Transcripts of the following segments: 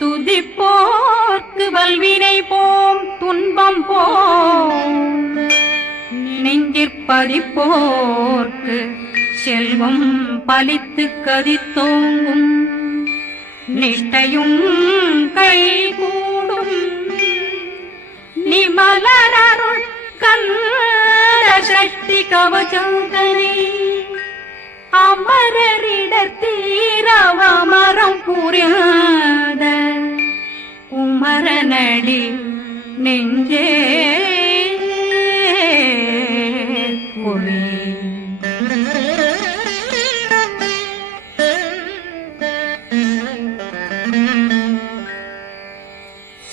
துதிப்போர்க்கு வல்வினை போம் துன்பம் போம் நெஞ்சிற்பதிப்போர்க்கு செல்வம் பலித்து கதித்தோங்கும் நிஷ்டையும் கைகூடும் நிமலரருள் கந்த சக்தி கவசந்தனை அமரரிடத்தீரவமரம் புரியாத குமரனடி நெஞ்சே குழி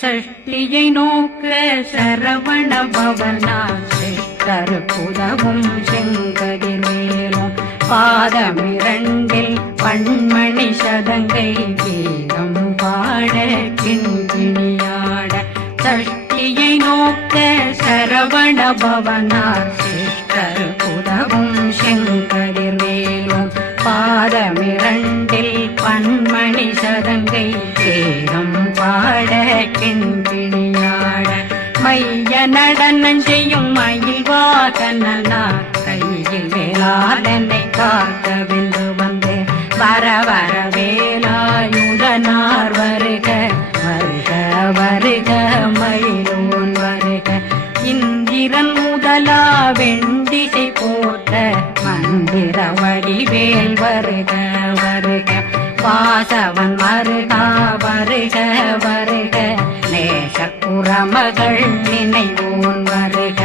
சஷ்டியை நோக்க சரவண பவனா சிஷ்டர் புதவும் செங்கதிர் மேலும் பாதமிரண்டில் பண்மணி சதங்கை கீதம் பாட கிண்கிணியாட சஷ்டியை நோக்க சரவண பவனா சிஷ்டர் புதவும் செங்கதிர் மேலும் பாதமிரண்டில் பண்மணி சதங்கை கீதம் பாட கிண்கிணியாட மைய நடனம் செய்யும் மயில்வாகனா கையில் வேளாளனை காக்கவென்று வந்து வர வர வேலாயுதனார் வருக வருக வருக மயிலோன் வருக இந்திரன் முதலா வெண்டிசை போட்ட மந்திர வடிவேல் வருக வருக வாசவன் மருகா வருக வருக நேசக்குறமகள் நினைவோன் வருக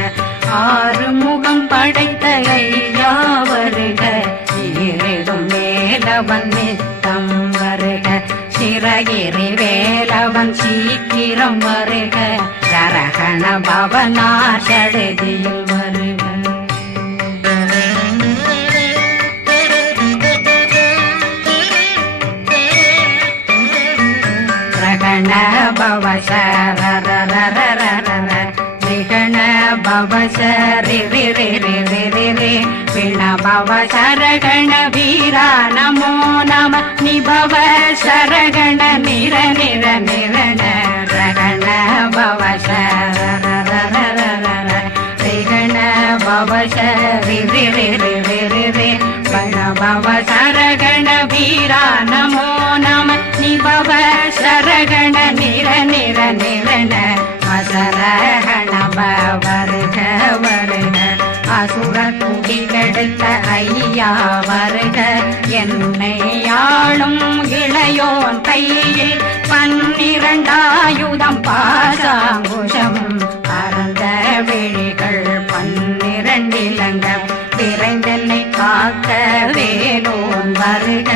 ஆறுமுகம் படைத்த ஐயா வருக ஈரிடும் வேலவன் நித்தம் வருக சிறகிரி வேலவன் சீக்கிரம் வருக சரகண பவனா சடுதியில் வருக பவ சரண பவ சரி பிண பவ சரகண வீரா நமோ நம நிபவ சரகண நிர நிர நிரண ரகண பவ சரண பவ சரி பண பவ சரகண வீரா நமோ நம நிபவ சரகண நிர நிர நிரண அசரகண வருக வருக அசுர குடிகெடுத்த ஐயா வருக என்னை ஆளும் இளையோன் கையில் 12 பாசாங்குஷம் பரந்த விழிகள் 12 இலங்க விரைந்தென்னை காக்க வேலோன் வருக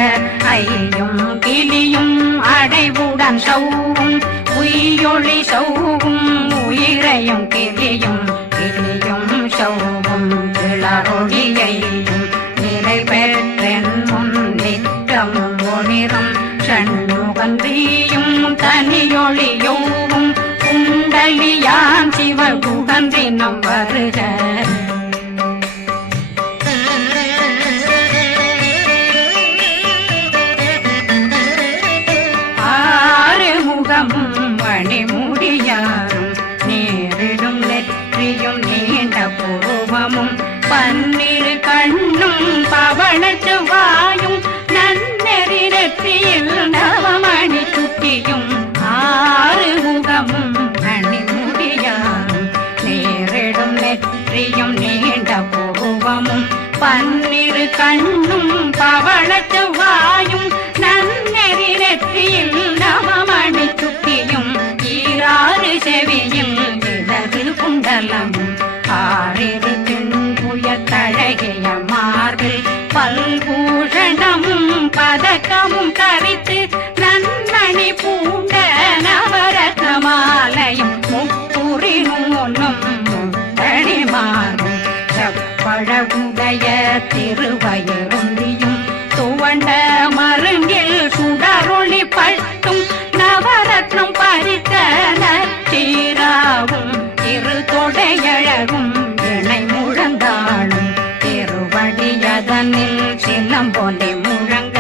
ஐயும் கிளியும் அடைவுடன் சௌவும் உயிரொளி சௌவும் உயிரையும் கிளியும் கிளியும் சௌவும் கிளரொளியையும் நிலை பெற்றென் முன் நிற்கும் ஒளிரும் ஷண்முகந்தியும் தனியொளியோவும் குண்டலியான் சிவ குகந்தினம் வருக மணிமுடியாரும் நேரிடும் நெற்றியும் நீண்ட பூர்வமும் 12 கண்ணும் பவள செவ்வாயும் நன்னெறி நெற்றியில் நவமணி சுட்டியும் 6 முகமும் மணிமுடியாரும் நேரிடும் நெற்றியும் நீண்ட பூர்வமும் 12 கண்ணும் பவள செவ்வாயும் நன்னெறி நெற்றியில் நவமணி சுட்டியும் 6 செவியும் இடது குண்டலமும் 6 தின்புய தழகிய மார்பில் பல்பூஷணமும் பதக்கமும் தரித்து நன்மணி பூண்ட நவரத்ன மாலையும் முப்புரி நூலும் முத்தணி மாறும் செப்பழகுடைய திருவயருந்தியும் துவண்ட மருங்கில் சுடரொளி பட்டும் நவரத்னம் பறித்த நச்சீராவும் இரு தொடையழகும் இணை முழந்தாளும் திருவடியதனில் சிலம்பொலி முழங்க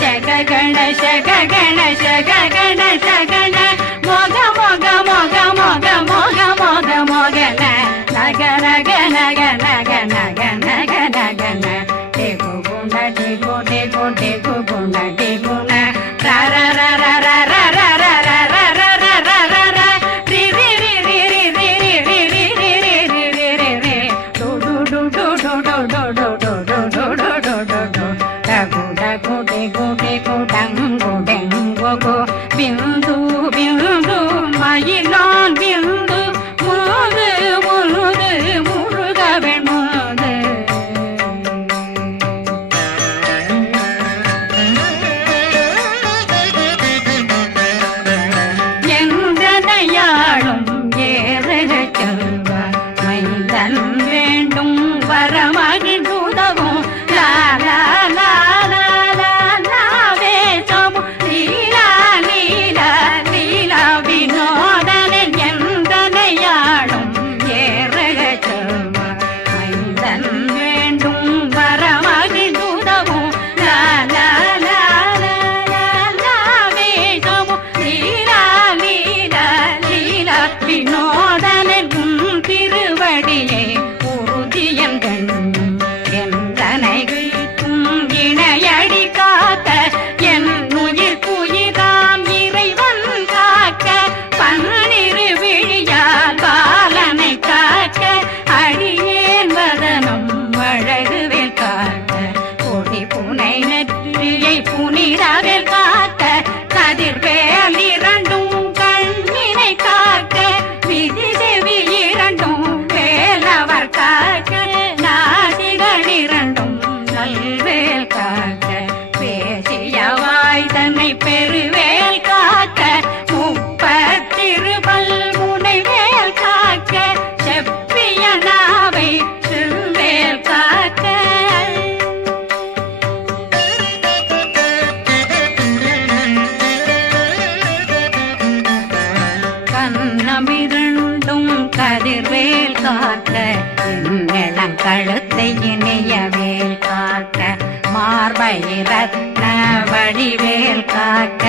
சககண சககண சககண சகண நக நக நக நக நக ந டேகு குண டேகு டேகு டேகு குண டேகு ந ர ர ர ர ர ர ர ர ர ர ர ர ர ர ர ரி ரி ரி ரி ரி ரி ரி ரி ரி ரி ரி ரி ரி ரி ரி டு டு டு டு டு டு டு டு டு டு டு டு டு டு டு டகு டகு டேகு டேகு டங்கு டெங்கு கு பிந்து பிந்து மயிலான் பிந்து முது முது முருகவன் முது எந்தனையாளும் ஏறுக செல்வ மைந்தன் வேண்டும் வரமகிழ்ந்துதவும் லா லா லா லா லா லாவே சமு லீலா லீலா லீலா வினோதனன் எந்தனையாளும் ஏறுக செல்வ மைந்தன் வேண்டும் வரமகிழ்ந்துதவும் லா லா லா லா லா லாவே சமு லீலா லீலா லீலா வினோதனன் உன் திருவடியை உறுதியம் கண்ணும் எந்தனைகளுக்கும் இணையடி காக்க என் உயிர் புயிராம் இறைவன் காக்க பன்னிரு விழியால் பாலனை காக்க அடியேன் வதனம் அழகுவேல் காக்க கொடி புனை நெற்றியை புனிதவேல் காக்க கதிர்வேல் இரண்டும் கண்ணினை காக்க விதி செவி இரண்டும் வேலவர் காக்க நாசிகள் இரண்டும் நல்வேல் காக்க பேசிய வாய் தன்னை பெருவேல் காக்க முப்பத்திருபல் முனைவேல் காக்க செப்பிய நாவை செல்வேல் காக்க கண்ணமிரண்டும் கதிர்வேல் காக்க இளம் கழுத்தை இணையவேல் காக்க மார்பை ரத்ன வடிவேல் காக்க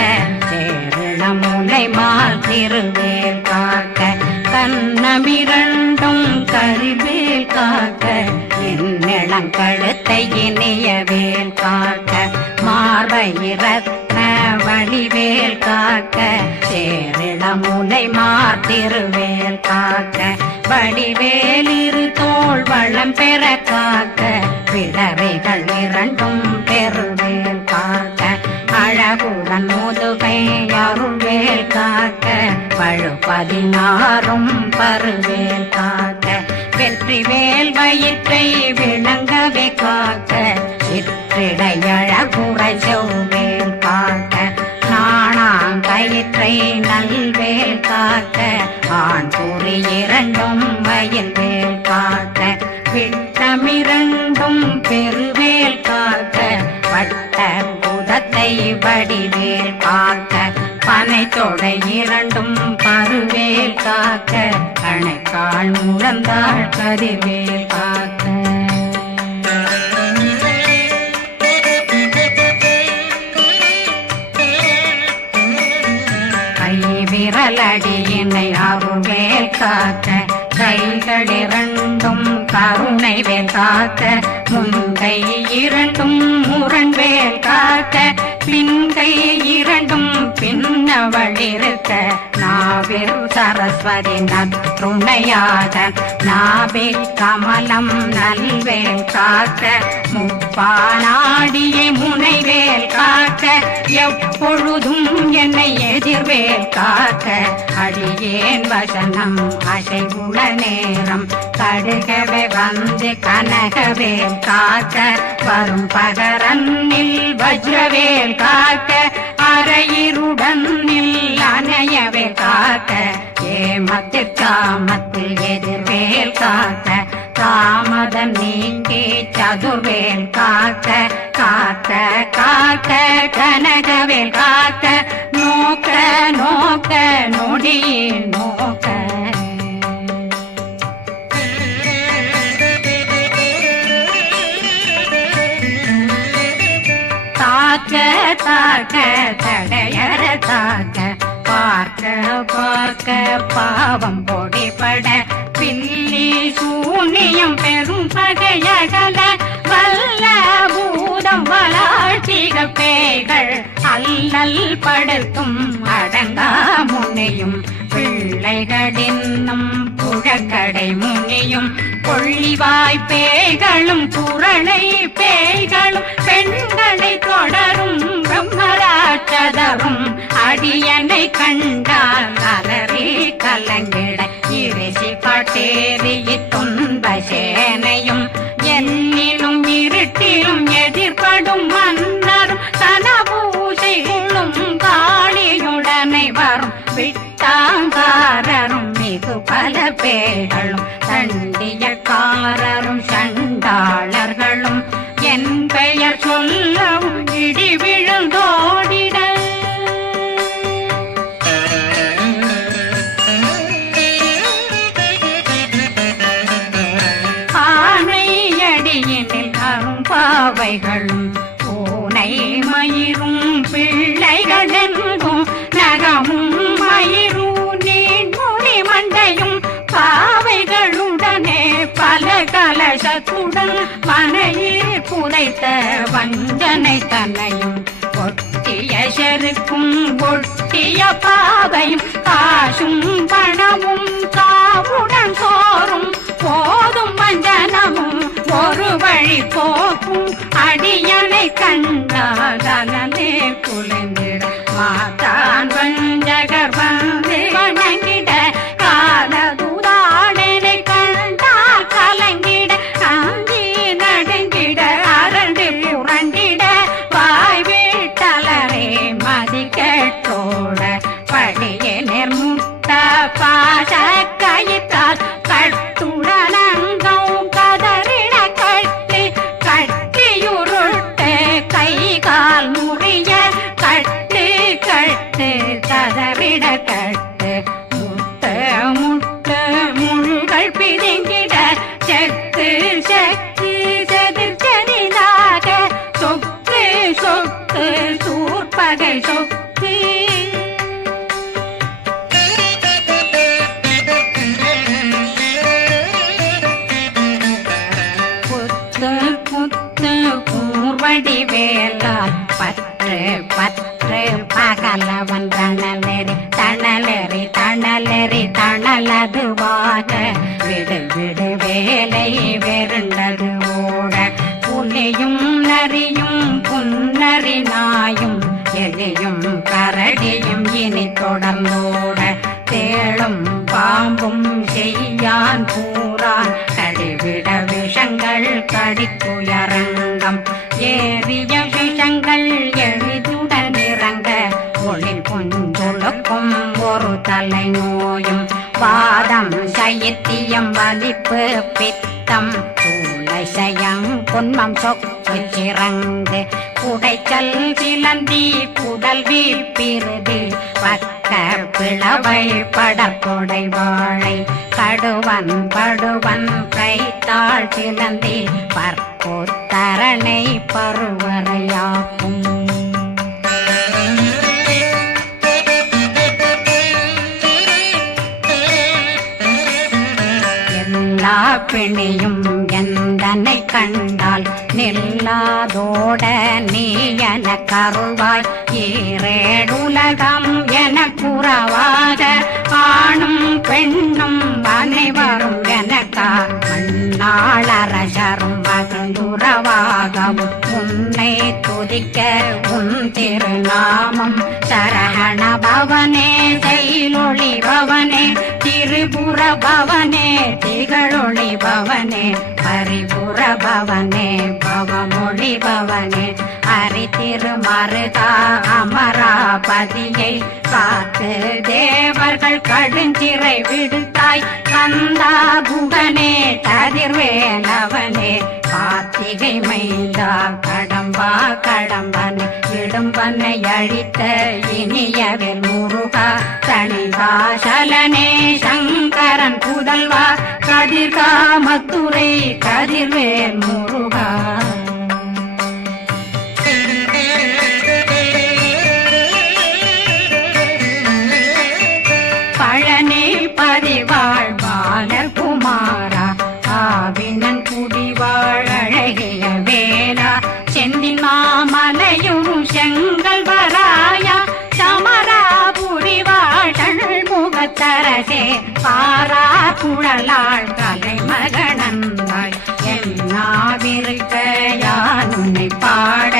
சேரணம் முனை மால் திருவேல் காக்க கண்ணமிரண்டும் கதிர்வேல் காக்க இளம் கழுத்தை இணையவேல் காக்க மார்பை ரத்ன வடிவேல் காக்க சேரிடம் முனை மார்த்திருவேல் காக்க வடிவேல் இரு தோள் வளம் பெற காக்க பிறவைகள் இரண்டும் பெருவேல் காக்க அழகுடன் முதுகை அருள்வேல் காக்க பழு 16 பருவேல் காக்க வெற்றி வேல் வயிற்றை விளங்கவே காக்க சிற்றிடையழகுறை செவ்வேல் காக்க நாணாங்கயிற்றை நல்வேல் காக்க ஆண் குறி இரண்டும் வயல்வேல் காக்க விட்டமிரண்டும் பெருவேல் காக்க வட்ட புதத்தை வடிவேல் காக்க பனை தொடை இரண்டும் பருவேல் காக்க கணைக்கால் முழந்தாள் கதிர்வேல் காக்க விரலடியினை அருள்வேல் காக்க கைகள் இரண்டும் கருணை வேல் காக்க முன்கை இரண்டும் முரண்வேல் காக்க பின்கை இரண்டும் பின்னவளிருக்க நாவில் சரஸ்வதி நற்றுணையாக நாபி கமலம் நல்வேல் காக்க முப்பானாடியை முனைவேல் காக்க எப்பொழுதும் என்னை எதிர்வேல் காக்க அடியேன் வசனம் அசைவுள நேரம் கடுகவே வந்து கனகவேல் காக்க வரும் பகரன்னில் வஜ்ரவேல் காக்க அரையிருடன் அணையவே காக்க ஏமத்தில் காமத்தில் எதிர்வேல் காக்க தாமதம் நீங்கி சதுர்வேல் காக்க காக்க காக்க கனகவேல் காக்க நோக்க நோக்க நொடியில் நோக்க தாக்க தாக்க தடையற தாக்க பார்க்க பார்க்க பாவம் பொடிபட பில்லி சூனியம் பெரும் பகையகல வல்ல பூதம் வளாட்சிக பேய்கள் அல்லல் படுத்தும் அடங்கா முனையும் பிள்ளைகளின்னும் புழக்கடை முனியும் கொள்ளிவாய் பேய்களும் குரளை பேய்களும் பெண்களை தொடரும் பிரம்மராட்சதரும் அடியனை கண்டால் அலறி கலங்கிட இரிசி காட்டேறி துன்ப சேனையும் என்னிலும் இருட்டிலும் எதிர்படும் மன்னரும் தனபூசைகளும் காளியுடனை வரும் விட்டாங்காரரும் மிகு பல பேர்களும் தண்டியக்காரரும் சண்டாளர்களும் என் பெயர் சொல்லவும் இடி விழுந்தோடிட ஆனையடியினில் அரும்பாவைகளும் பூனை மயிரும் பிள்ளைகளெங்கும் நகமும் மயிரும் நீண்முடி மண்டையும் பாவைகளுடனே பல கலசத்துடன் மனையில் புதைத்த வஞ்சனை தன்னையும் ஒட்டிய செருக்கும் ஒட்டிய பாவையும் காசும் பணமும் காவுடன் சோறும் போதும் வஞ்சனமும் ஒரு வழி போக்கும் அடியனை கண்டாலே குளிந்திட மாதான் வஞ்சகர் வந்து வணங்கிட காலதுதாடனை கண்டால் கலங்கிட காந்தி நடுங்கிட அரண்டு புரண்டிட வாய் வீட்டலரே மதி கேட்டோட படியே நிர்முட்ட பாச கயிற்றால் கட்டுடனங்கும் கதறிட கட்டி கட்டியுருட்டு கை கால் முறிய கட்டு கட்டு கதறிட கட்டு முட்ட முட்ட முள்கள் பிதுங்கிட செக்கு செக்கு செதிர் செதிலாக சொக்கு சொக்கு சூர்பகை சொக்கு புத்து புத்து கூர்வடி வேலால் பற்று பற்று பகலவன் தணலெறி தணலெறி தணலெறி தணலதுவாக விடு விடு வேலை வெருண்டது ஓட புலியும் நரியும் புன்னரி நாயும் எலியும் கரடியும் இனி தொடர்ந்தோட தேளும் பாம்பும் செய்யான் கூறான் கடிவிட விஷங்கள் கடித்துயரங்கம் ஏறிய விஷங்கள் எளிதுடன் இறங்க ஒளி கொஞ்சொழுக்கும் ஒரு தலை நோயும் வாதம் சைத்தியம் வலிப்பு பித்தம் சயம் பொன்மம் சொக்கு சிறங்கு குடைச்சல் சிலந்தி குடல் வீப்பிருது பக்க பிளவை படற்கொடை வாழை கடுவன் படுவன் கைத்தாள் சிலந்தி பற்போத்தரணை பருவரையாக்கும் எல்லா பிணியும் எந்தனை கண்டால் நில்லாதோட நீ என கருள்வாய் ஈரேடுலகம் என குறவாக ஆணும் பெண்ணும் அனைவரும் எனக்கா மண்ணாளரசரும் மகந்துறவாகவும் உன்னை துதிக்க உன் திருநாமம் சரஹண பவனே செயலொளி பவனே திரிபுர பவனே திகழொளி பவனே பரிபுர பவனே பவமொழி பவனே அரி திருமருதா அமராபதியை காத்து தேவர்கள் கடுஞ்சிறை விடுத்தாய் கந்தா குகனே கதிர்வேலவனே கார்த்திகை மைந்தா கடம்பா கடம்பனை இடும்பனை அழித்த இனியவில் முருகா தனிவாசலனே சங்கரன் புதல்வா கதிர்காமத்துறை கதிர்வேல் முருகா மலையுறும் செங்கல் வராயா சமராபுரி வாழல் முகத்தரசே பாரா குழலாள் கலைமகனந்தாய் என்னாவிருக்க யான் உன்னை பாட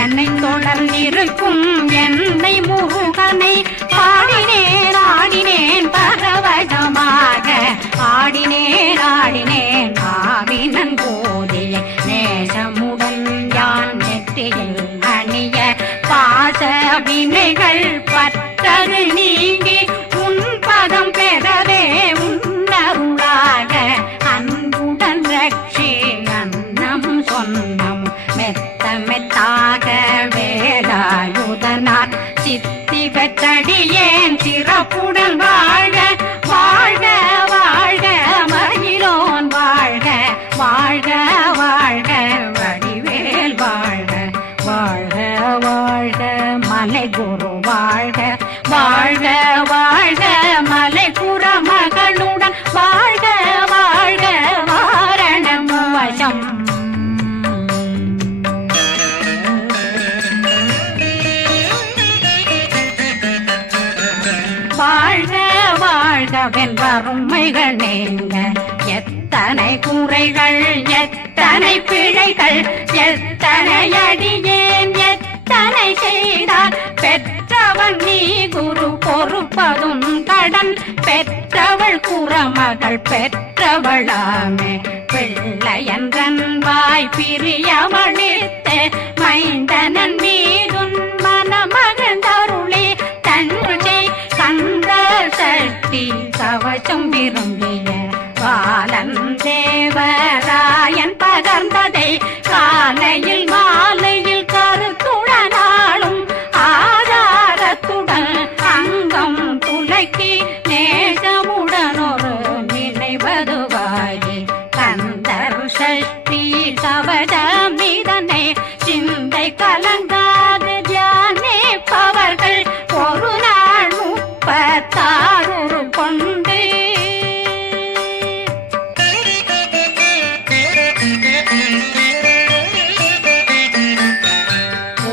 என்னை தொடர்ந்திருக்கும் என்னை முருகனை பாடினேன் ஆடினேன் பரவசமாக ஆடினேன் ஆடினேன் ஆவினன் போதிய நேசமுடன் யான் நெற்றியில் அணிய பாச வினைகள் பற்றது நீங்கி உன் பதம் பெறவே உன்னருளாக அன்புடன் ரட்சி அன்னம் சொன்னம் மெத்த மெத்தாக வேலாயுதனார் சித்தி பெற்றடியேன் சிறப்புடன் வாழ்க வாழ்க வாழ்க மகிழோன் வாழ்க வாழ்க வாழ்க வடிவேல் வாழ்க வாழ்க வாழ்க மலை குரு வாழ்க வாழ்க வாழ்க மலை குற மகளுடன் வாழ்க வாழ்க வாரணம் வசம் வாழ்க வாழ்க வென்றருமைகள் நீங்க எத்தனை குறைகள் எத்தனை பிழைகள் எத்தனை அடியேன் எத்தனை செய்தார் பெற்றவன் நீ குரு பொறுப்பதும் கடன் பெற்றவள் குறமகள் பெற்றவளாமே பிள்ளையன்றன் வாய் பிரியமளித்து மைந்தனன் மீதுன் மனமகந்தருளே தன்னை கந்த சக்தி கவசம் விரும்பிய பாலன் தேவராயன் பகர்ந்ததை காலையில் மாலையில் கருத்துடனாலும் ஆதாரத்துடன் அங்கம் துலக்கி நேசமுடன் ஒரு நினைவதுவாகி கந்தர் சஷ்டி கவசம் இதனை சிந்தை கலங்காது தியானிப்பவர்கள் ஒரு நாள் 36 கொண்டு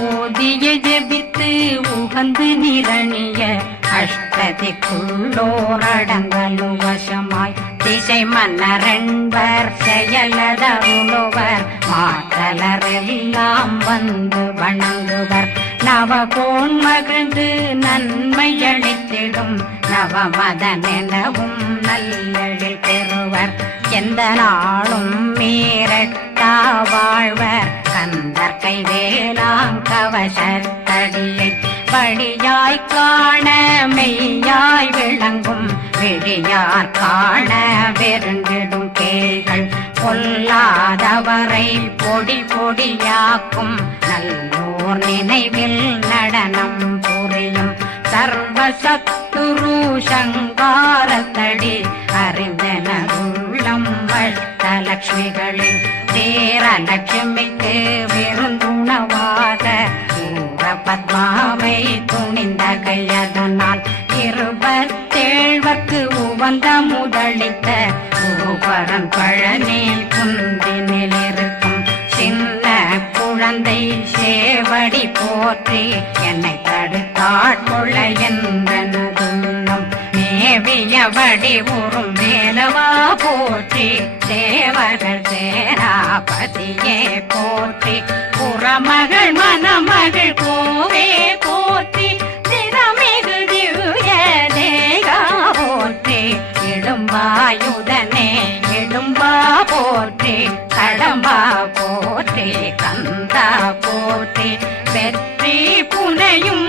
ஓதிய ஜெபித்து உகந்து நிரணிய அஷ்டதிக்குள்ளோரடங்கலும் வசமாய் திசை மன்னரென்பர் செயலதருளுவர் மாற்றலரெல்லாம் வந்து வணங்குவர் நவகோன் மகிழ்ந்து நன்மை அளித்திடும் நவமதனெனவும் நல்லெழில் பெறுவர் எந்த நாளும் மீறட்டா வாழ்வர் கந்தர் கைவேலாம் கவசத்தடியை படியாய் காண மெய்யாய் விளங்கும் விழியார் காண வெருண்டிடும் கேள்கள் பொல்லாதவரை பொடி பொடியாக்கும் நல்லோர் நினைவில் நடனம் புரியும் சர்வசத்துரு சங்காரத்தடி அறிந்தனருள்ளம் வட்டலட்சுமிகளின் தேரலட்சுமிக்கு விருந்துணவாக பத்மாவை துணிந்த கையதனால் 27 உவந்த முதலித்த பூபரன் பழனில் குந்தினில் இருக்கும் சின்ன குழந்தை சேவடி போற்றி என்னை தடுத்தாட்கொள்ள என்றனதுள்ளம் மேவிய வடிவுறும் வேலவா போற்றி தேவர்கள் சேனாபதியே போற்றி புறமகள் மணமகள் கோவே போற்றி திறமிகு திவ்ய தேகா போற்றி இடும்பாயுதனே இடும்பா போற்றி கடம்பா போற்றி கந்தா போற்றி வெற்றி புனையும்